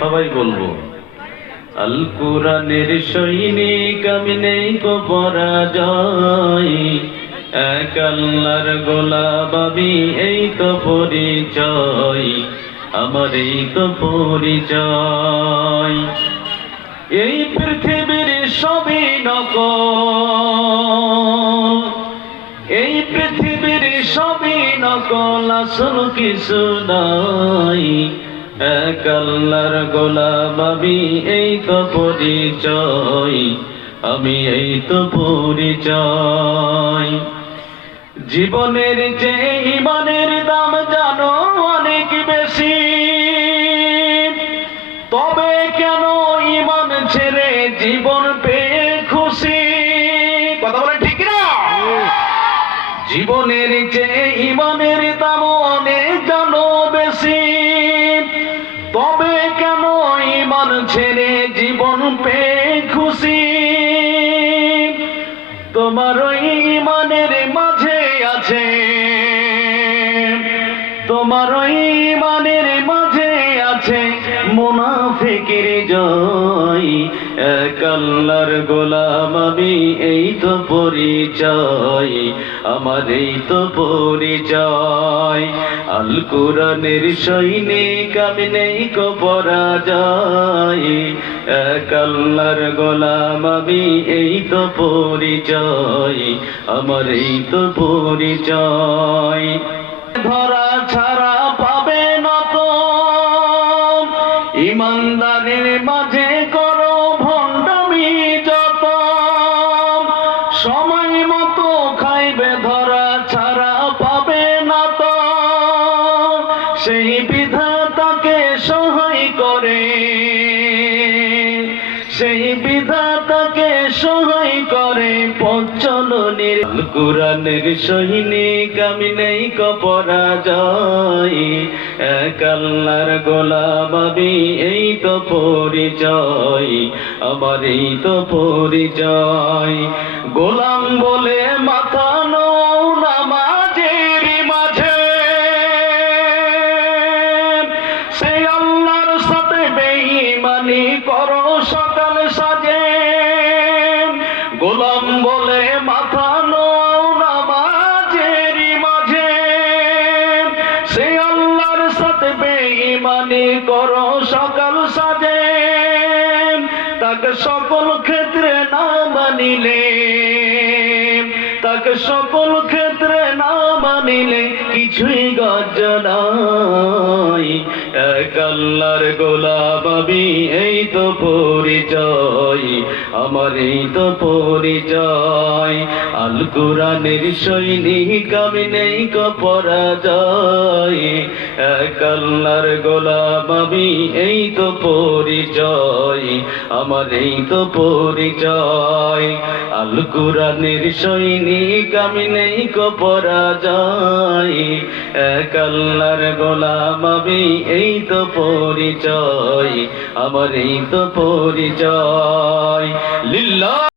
সবাই বলবো আল কুরআনের সৈনিক আমি নেই কো পরাজয়, এক আল্লাহর গোলাম আমি, এই তো পরিচয় আমার, এই তো পরিচয়। এই পৃথিবীর সবই নকল, এই পৃথিবীর সবই নকল, আসল কিছু নাই, এক আল্লাহর গোলাম আমি, এই তো পরিচয় আমি, এই তো পরিচয়। জীবনের চেয়ে ঈমানের দাম জানো অনেক বেশি, তবে কেন ঈমান ছেড়ে জীবন পেয়ে খুশি? কথা বলেন ঠিক না? জীবনের চেয়ে ঈমানের দাম অনেক জানো বেশি, তবে কেন ঈমান ছেড়ে জীবন পেয়ে খুশি? তোমার ওই ঈমানের মাঝে আছে, তোমার ওই ঈমানের মাঝে আছে মুনাফিকের জয়, এক আল্লাহর গোলাম আমি, এই তো পরিচয় আমার, এই তো পরিচয়। আল কুরআনের সৈনিক আমি নেই কো পরাজয়, এক আল্লাহর গোলাম আমি, এই তো পরিচয় আমার, এই তো পরিচয়। ধরা ছাড়া পাবে না তো ইমানদারের মাঝে করো ভণ্ডামি যত, সময় মতো খাইবে ধরা ছাড়া পাবে না তো, সেই বিধাতাকে সহায় করে, সেই বিধাতাকে সহায় করে পঞ্চলনের। আল কুরআনের সৈনিক আমি নেই কো পরাজয়, এক আল্লাহর গোলাম আমি, এই তো পরিচয় আমার, এই তো পরিচয়। গোলাম বলে মাথা নও নামাজের মাঝে, সেই আল্লাহর সাথে বেঈমানি করো সকাল সাজে। গোলাম বলে মাথা নও নামাজের মাঝে, সেই আল্লাহর সাথে বেঈমানি করো সকাল সাজে। তাকে সকল ক্ষেত্রে না মানিলে, তাকে সকল ক্ষেত্রে না মানিলে কিছুই গর্জ নাই, এক আল্লাহর গোলাম আমি, এই তো পরিচয় আমার, এই তো পরিচয়। আল কুরআনের সৈনিক আমি নেই কো পরাজয়, এক আল্লাহর গোলাম আমি, এই তো পরিচয় আমার, এই তো পরিচয়। আল কুরআনের সৈনিক আমি নেই কো পরাজয়, এক আল্লাহর গোলাম আমি, এই তো পরিচয় আমার, এই তো পরিচয়। লিল্লাহ।